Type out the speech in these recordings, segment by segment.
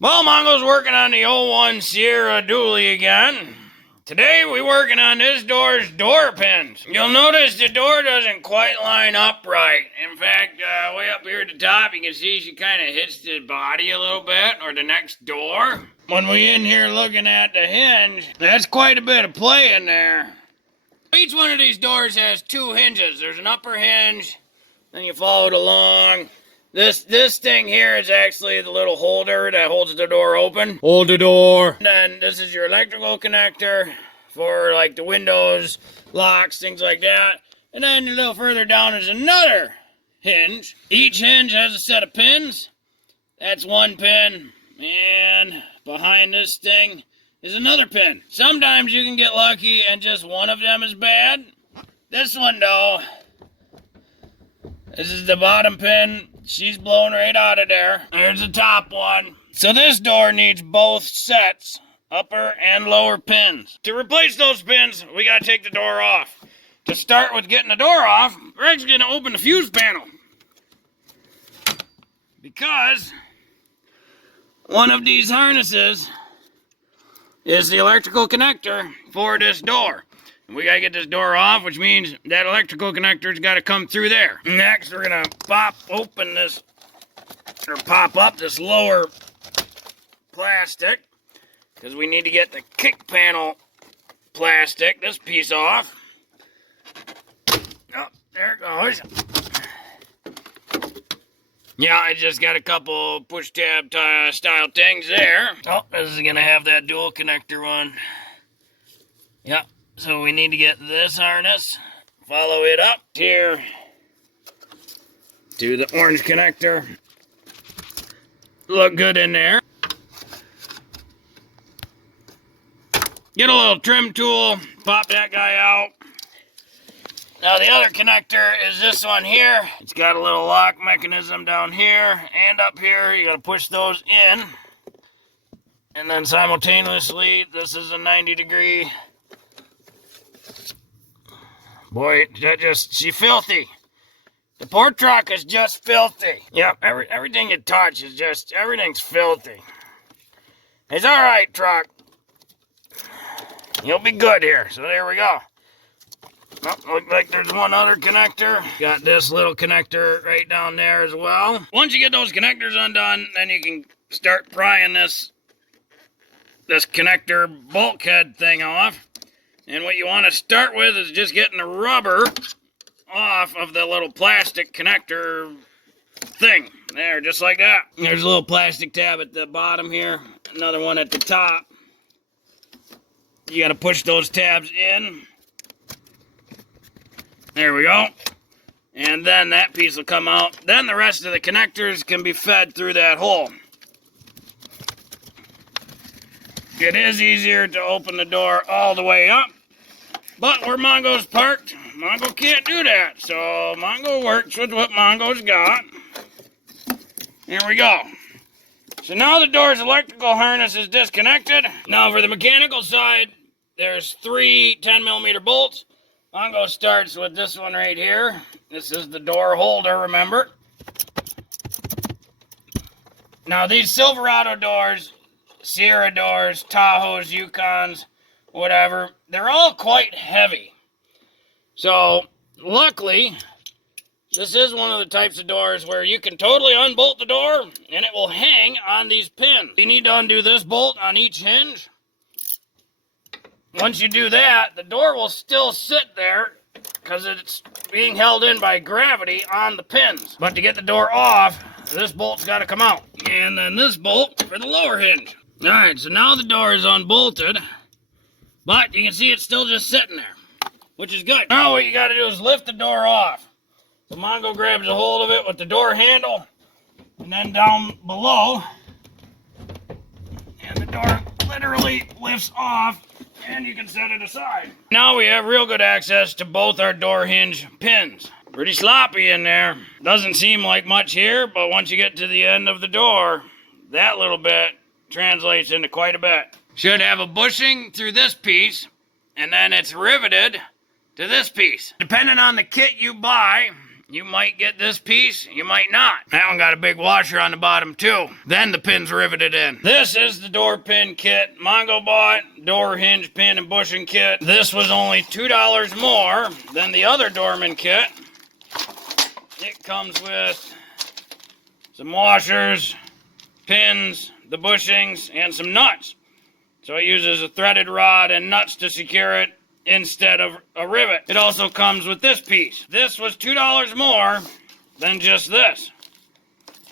Well, Mongo's working on the 01 Sierra Dually again. Today we're working on this door's door pins. You'll notice the door doesn't quite line up right. In fact, way up here at the top, you can see she kind of hits the body a little bit, or the next door. When we in here looking at the hinge, that's quite a bit of play in there. Each one of these doors has two hinges. There's an upper hinge, then you follow it along. This thing here is actually the little holder that holds the door open. Hold the door. And then this is your electrical connector for like the windows, locks, things like that. And then a little further down is another hinge. Each hinge has a set of pins. That's one pin. And behind this thing is another pin. Sometimes you can get lucky and just one of them is bad. This one though, this is the bottom pin. She's blown right out of there. There's the top one. So this door needs both sets, upper and lower pins. To replace those pins, we gotta take the door off. To start with getting the door off, we're actually gonna open the fuse panel. Because one of these harnesses is the electrical connector for this door. We gotta get this door off, which means that electrical connector's gotta come through there. Next, we're gonna pop open this, or pop up this lower plastic, because we need to get the kick panel plastic, this piece off. Oh, there it goes. Yeah, I just got a couple push tab style things there. Oh, this is gonna have that dual connector one. Yeah. So we need to get this harness, follow it up here to the orange connector. Look good in there. Get a little trim tool, pop that guy out. Now the other connector is this one here. It's got a little lock mechanism down here and up here. You gotta push those in. And then simultaneously, this is a 90-degree. Boy, she's filthy. The poor truck is just filthy. Yep, everything you touch is just, everything's filthy. It's all right, truck. You'll be good here. So there we go. Oh, looks like there's one other connector. Got this little connector right down there as well. Once you get those connectors undone, then you can start prying this connector bulkhead thing off. And what you want to start with is just getting the rubber off of the little plastic connector thing. There, just like that. There's a little plastic tab at the bottom here. Another one at the top. You got to push those tabs in. There we go. And then that piece will come out. Then the rest of the connectors can be fed through that hole. It is easier to open the door all the way up. But where Mongo's parked, Mongo can't do that. So Mongo works with what Mongo's got. Here we go. So now the door's electrical harness is disconnected. Now for the mechanical side, there's 3 10mm bolts. Mongo starts with this one right here. This is the door holder, remember? Now these Silverado doors, Sierra doors, Tahoes, Yukons, whatever, they're all quite heavy. So, luckily, this is one of the types of doors where you can totally unbolt the door and it will hang on these pins. You need to undo this bolt on each hinge. Once you do that, the door will still sit there because it's being held in by gravity on the pins. But to get the door off, this bolt's got to come out. And then this bolt for the lower hinge. Alright, so now the door is unbolted. But you can see it's still just sitting there, which is good. Now what you got to do is lift the door off. So Mongo grabs a hold of it with the door handle, and then down below, and the door literally lifts off, and you can set it aside. Now we have real good access to both our door hinge pins. Pretty sloppy in there. Doesn't seem like much here, but once you get to the end of the door, that little bit translates into quite a bit. Should have a bushing through this piece, and then it's riveted to this piece. Depending on the kit you buy, You might get this piece, you might not. That one got a big washer on the bottom too. Then the pin's riveted in. This is the door pin kit Mongo bought. Door hinge pin and bushing kit. This was only $2 more than the other doorman kit. It comes with some washers, pins, the bushings, and some nuts. So it uses a threaded rod and nuts to secure it instead of a rivet. It also comes with this piece. This was $2 more than just this.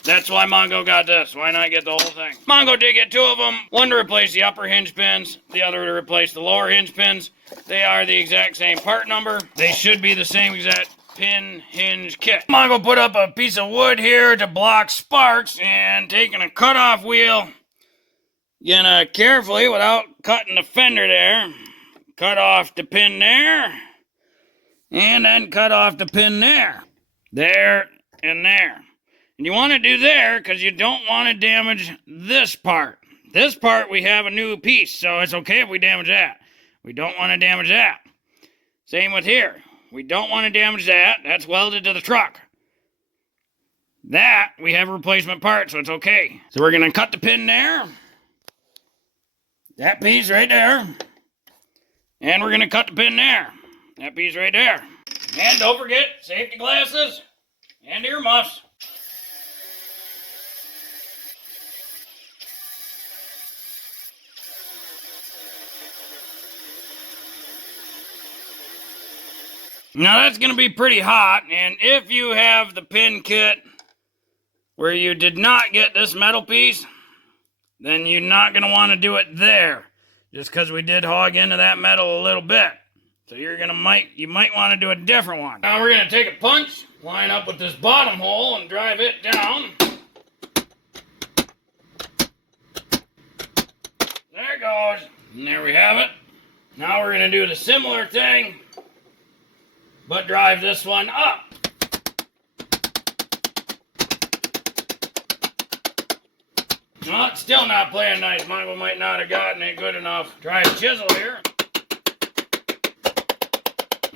That's why Mongo got this. Why not get the whole thing? Mongo did get two of them. One to replace the upper hinge pins, the other to replace the lower hinge pins. They are the exact same part number. They should be the same exact pin hinge kit. Mongo put up a piece of wood here to block sparks, and taking a cutoff wheel, gonna carefully, without cutting the fender there, cut off the pin there, and then cut off the pin there. There and there. And you want to do there because you don't want to damage this part. This part we have a new piece, so it's okay if we damage that. We don't want to damage that. Same with here. We don't want to damage that. That's welded to the truck. That, we have a replacement part, so it's okay. So we're going to cut the pin there. That piece right there. And we're going to cut the pin there. That piece right there. And don't forget, safety glasses and earmuffs. Now that's going to be pretty hot, and if you have the pin kit where you did not get this metal piece, then you're not going to want to do it there, just because we did hog into that metal a little bit. So you might want to do a different one. Now we're going to take a punch, line up with this bottom hole, and drive it down. There it goes. And there we have it. Now we're going to do the similar thing, but drive this one up. Well, it's still not playing nice. Mongo might not have gotten it good enough. Try a chisel here.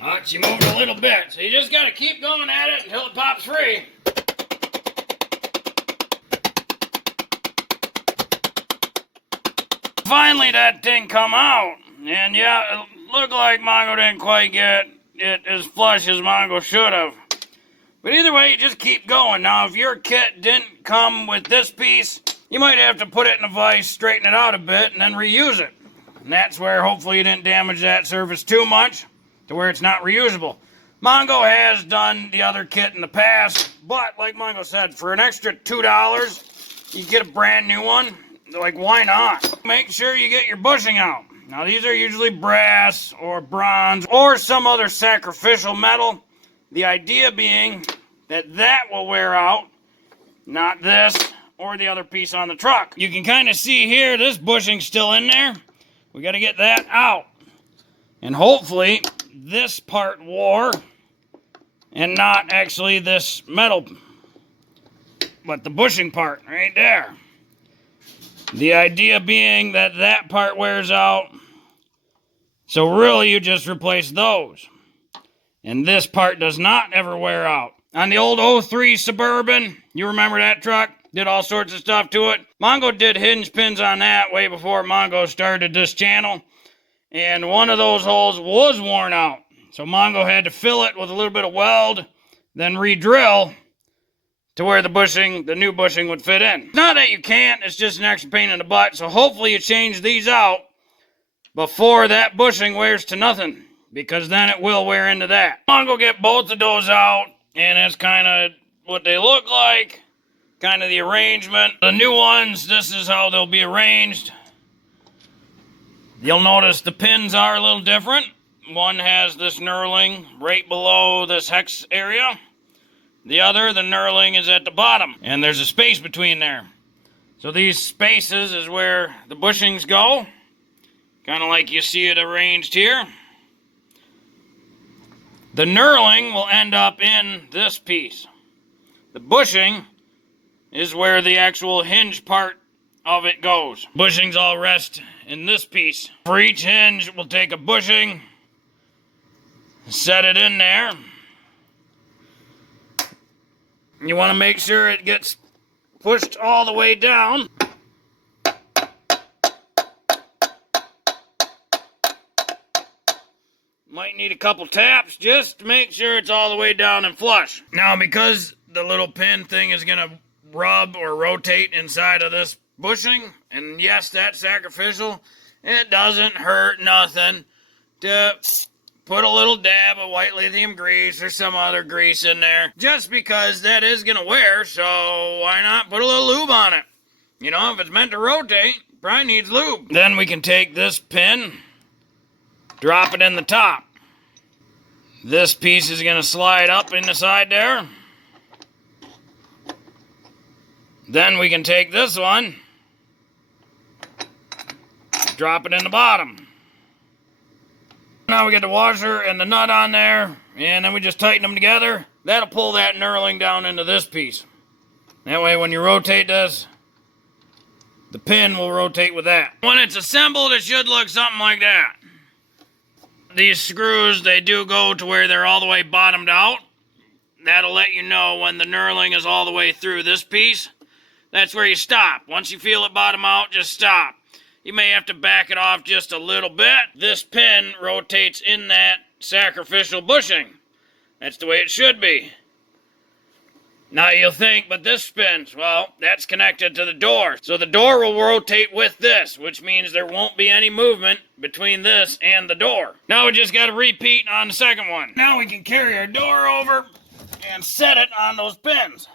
Oh, she moved a little bit. So you just got to keep going at it until it pops free. Finally, that thing come out. And yeah, it looked like Mongo didn't quite get it as flush as Mongo should have. But either way, you just keep going. Now, if your kit didn't come with this piece, you might have to put it in a vise, straighten it out a bit, and then reuse it. And that's where hopefully you didn't damage that surface too much to where it's not reusable. Mongo has done the other kit in the past, but like Mongo said, for an extra $2, you get a brand new one. Like, why not? Make sure you get your bushing out. Now, these are usually brass or bronze or some other sacrificial metal. The idea being that that will wear out, not this or the other piece on the truck. You can kind of see here, this bushing's still in there. We got to get that out. And hopefully, this part wore and not actually this metal, but the bushing part right there. The idea being that that part wears out. So really, you just replace those. And this part does not ever wear out. On the old '03 Suburban, you remember that truck? Did all sorts of stuff to it. Mongo did hinge pins on that way before Mongo started this channel. And one of those holes was worn out. So Mongo had to fill it with a little bit of weld, then re-drill to where the bushing, the new bushing would fit in. Not that you can't, it's just an extra pain in the butt. So hopefully you change these out before that bushing wears to nothing, because then it will wear into that. Mongo get both of those out, and that's kind of what they look like, kind of the arrangement. The new ones, this is how they'll be arranged. You'll notice the pins are a little different. One has this knurling right below this hex area. The other, the knurling, is at the bottom, and there's a space between there. So these spaces is where the bushings go, kind of like you see it arranged here. The knurling will end up in this piece. The bushing is where the actual hinge part of it goes. Bushings all rest in this piece. For each hinge, we'll take a bushing, set it in there, You want to make sure it gets pushed all the way down. Might need a couple taps just to make sure it's all the way down and flush. Now, because the little pin thing is going to rub or rotate inside of this bushing, and yes, that's sacrificial, it doesn't hurt nothing to put a little dab of white lithium grease or some other grease in there, just because that is going to wear, so why not put a little lube on it? You know, if it's meant to rotate, it probably needs lube. Then we can take this pin, drop it in the top. This piece is going to slide up in the side there. Then we can take this one, drop it in the bottom. Now we get the washer and the nut on there, and then we just tighten them together. That'll pull that knurling down into this piece. That way when you rotate this, the pin will rotate with that. When it's assembled, it should look something like that. These screws, they do go to where they're all the way bottomed out. That'll let you know when the knurling is all the way through this piece. That's where you stop. Once you feel it bottom out, just stop. You may have to back it off just a little bit. This pin rotates in that sacrificial bushing. That's the way it should be. Now you'll think, but this spins. Well, that's connected to the door. So the door will rotate with this, which means there won't be any movement between this and the door. Now we just got to repeat on the second one. Now we can carry our door over and set it on those pins.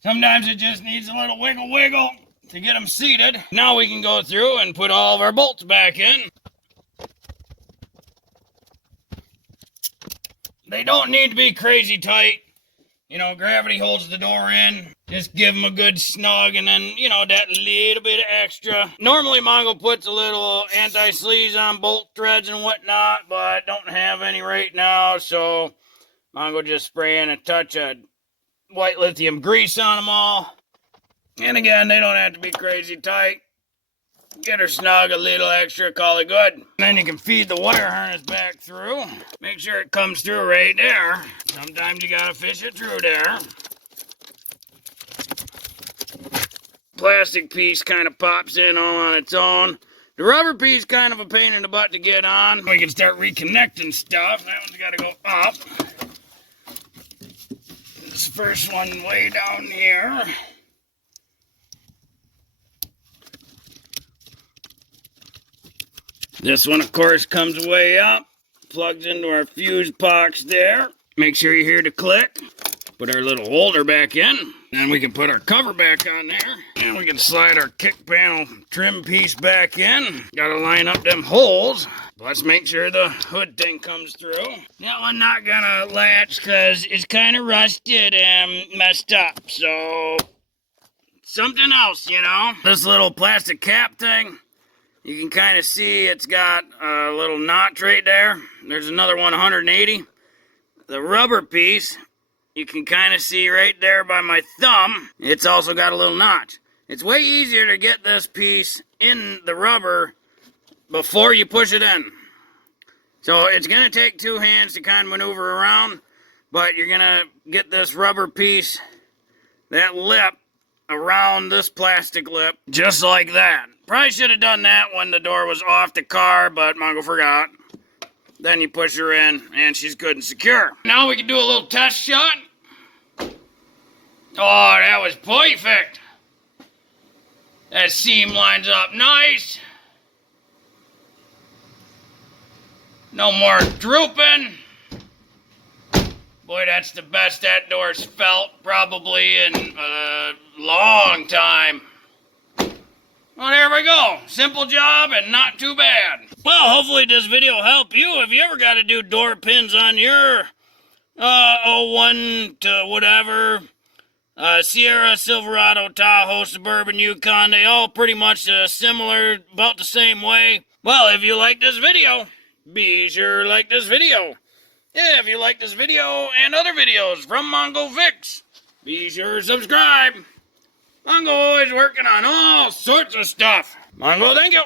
Sometimes it just needs a little wiggle to get them seated. Now we can go through and put all of our bolts back in. They don't need to be crazy tight. You know, gravity holds the door in. Just give them a good snug, and then, you know, that little bit of extra. Normally, Mongo puts a little anti-seize on bolt threads and whatnot, but don't have any right now, so Mongo just spraying a touch of white lithium grease on them all. And again, they don't have to be crazy tight. Get her snug, a little extra, call it good. And then you can feed the wire harness back through. Make sure it comes through right there. Sometimes you gotta fish it through there. Plastic piece kind of pops in all on its own. The rubber piece kind of a pain in the butt to get on. We can start reconnecting stuff. That one's gotta go up. This first one way down here. This one, of course, comes way up. Plugs into our fuse box there. Make sure you hear the click. Put our little holder back in. And we can put our cover back on there. And we can slide our kick panel trim piece back in. Gotta line up them holes. Let's make sure the hood thing comes through. That one not gonna latch because it's kind of rusted and messed up. So, something else, you know. This little plastic cap thing, you can kind of see it's got a little notch right there. There's another one, 180. The rubber piece, you can kind of see right there by my thumb. It's also got a little notch. It's way easier to get this piece in the rubber before you push it in. So it's going to take two hands to kind of maneuver around, but you're going to get this rubber piece, that lip, around this plastic lip, just like that. Probably should have done that when the door was off the car, but Mongo forgot. Then you push her in, and she's good and secure. Now we can do a little test shot. Oh, that was perfect. That seam lines up nice. No more drooping. Boy, that's the best that door's felt probably in a long time. Well, there we go. Simple job and not too bad. Well, hopefully this video will help you. If you ever got to do door pins on your 01 to whatever, Sierra, Silverado, Tahoe, Suburban, Yukon, they all pretty much similar, about the same way. Well, if you like this video, be sure to like this video. If you like this video and other videos from Mongo Fix, be sure to subscribe. Mongo always working on all sorts of stuff. Mongo, thank you.